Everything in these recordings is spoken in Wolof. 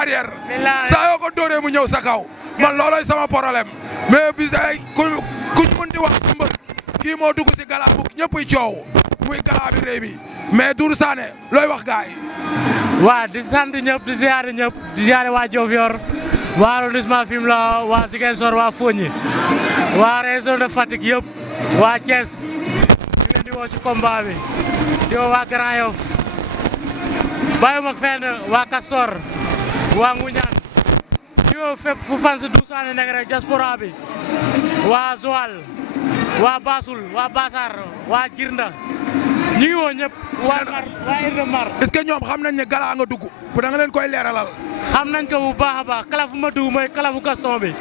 arrière saa yoo ko dóoree mu ñëw sa kaw man looloy sama problème mais bis ay kuñ mënti wax si mbër kii moo dugg si gala bu ñëpp coow muy gala bi rëy bi mais Doudou Sané looy wax gaay waa di sant ñëpp di ziare ñëpp di ziare waa Diofior waa arrondissement Fimela waa Ziguinchor waa Fogny waa région de Fatick yëpp waa Thiès ñu leen di woo ci combat bi di woo waa Grand Yoff bàyyuma fenn waa Castor waa Ngoundiane di woo fépp fu fans Doudou Sané nekk rek diaspora bi waa Joal waa Bassoul waa Bassar waa Girnda ñu ngi woo ñëpp waa Mar waa Île de Mar. est-ce que ñoom xam nañ ne gala nga dugg bu da nga leen koy leeralal. xam nañ ko bu baax a baax kalafu ma dugg mooy kalafu Gaston bi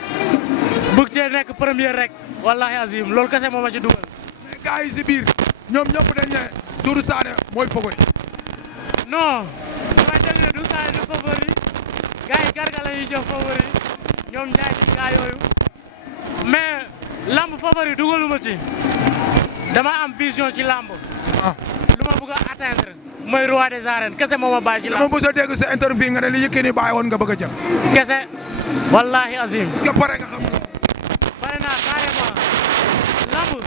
bëgg cee nekk premier rek wallahi azim loolu kese moo ma ci dugal. mais gars yi si biir ñoom ñëpp dañ ne Doudou Sané mooy favori. non damay dégg ne Doudou Sané du favori gars yi Garga la ñuy jox favori ñoom Ndiaye ci gars yooyu mais lamb favori dugaluma ci dama am vision ci lamb. lu ma bëgg a atteindre mooy roi des arènes kese moo ma bàyyi ci lamb. dama bëgg a dégg sa interview nga ne li Yékini bàyyi woon nga bëgg a jël. kese wallahi azim. est-ce que pare nga xam nga. pare naa carrément lamb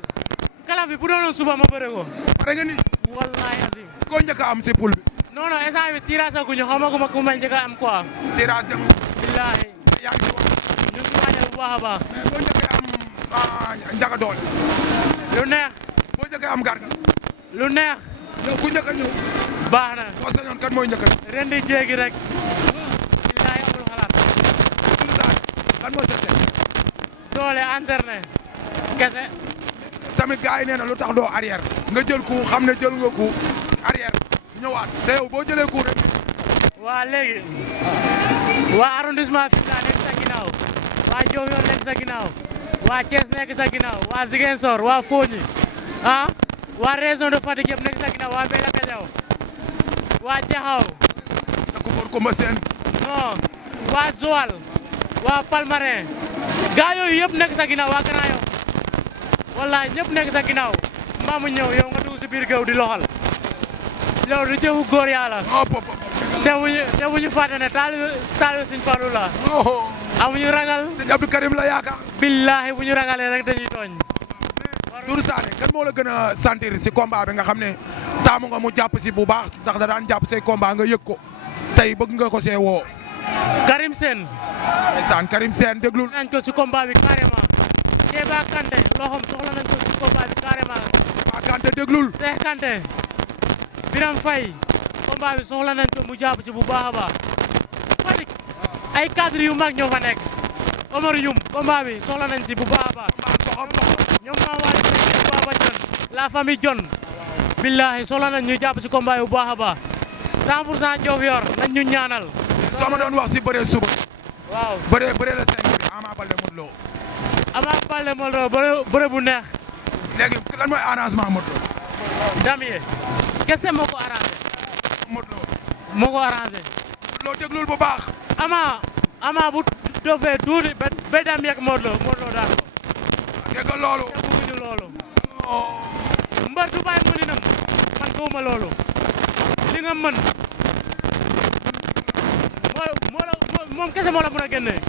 kala bi bu doonoon suba ma bëre ko. pare nga ni. wallahi azim. koo njëkk a am si poule bi. non non instant bi tirage a guñu xamaguma ku may njëkk a am quoi. tirage dem. billahi yaa ngi si wax. ñu ngi waajal bu baax a baax. mais boo njëkkee am Ndiaga Dolé. lu neex. boo njëkkee am Garga. lu neex. yow ku njëkk a ñëw. baax na. boo sañoon kan mooy njëkk a ñëw. ren di jéegi rek. billahi amul xalaat. Doudou Sané kan mooy sa seet. doole entraîné. kese. tamit gars yi nee na lu tax doo arrière nga jël coup xam ne jël nga coup arrière ñëwaat te yow boo jëlee coup rek. waa léegi. waa arrondissement Fimela nekk sa ginnaaw. waa Diofior nekk sa ginnaaw. waa Thiès nekk sa ginnaaw. waa Ziguinchor waa Fogny. ah waa région de Fatick yëpp nekk sa ginnaaw waa Beelakadiao. waa Jaxaw. na ko mën ko ma seen. non waa Joal. waa Palmarin. gaa yooyu yëpp nekk sa ginnaaw waa Grand Yoff. wallahi ñëpp nekk sa ginnaaw. maamu ñëw yow nga dugg si biir géew di loxal. loolu du jëfu góor yàlla. te bu ñu fàtte ne taalibe Sëñ Fallu la. amuñu ragal. sëñ Abdou Karim la yaakaar. billahi bu ñu ragalee rek dañuy tooñ. Doudou Sané kan moo la gën a sentir si combat bi nga xam ne taamu nga mu jàpp si bu baax ndax da daan jàpp say combat nga yëg ko tey bëgg nga ko see woo. Karim Sène. ndeysaan Karim Sène déglul. nañ ko si combat bi carrément. Kéba Kanté loxoom soxla nañ ko si combat bi carrément. Kéba Kanté déglul. Cheikh Kanté. Biram Faye. combat bi soxla nañ ko mu jàpp ci bu baax a baax. Fatick ay cadre yu mag ñoo fa nekk. Omar Youm combat bi soxla nañ si bu baax a baax. ñoom maa wàllu Baba John la famille John. billahi soxla nañ ñu jàpp si combat yi bu baax a baax. 100% Diofior nañ ñu ñaanal. soo ma doon wax si bëree suba. waaw bëree la 5 bi Ama Baldé Modou Lô. Ama Baldé Modou Lô bëre bu neex. léegi lan mooy arrangement Modou Lô. Damier kese moo ko arrangé. Modou Lô. moo ko arrangé. loo déglul bu baax. Ama bu dofee tuuti ba Damier ak Modou Lô daan ko. dégg nga loolu. te bëgguñu loolu. mbër du bàyyi mëninam man gëwuma loolu. li nga mën moom kese moo la mën a génnee.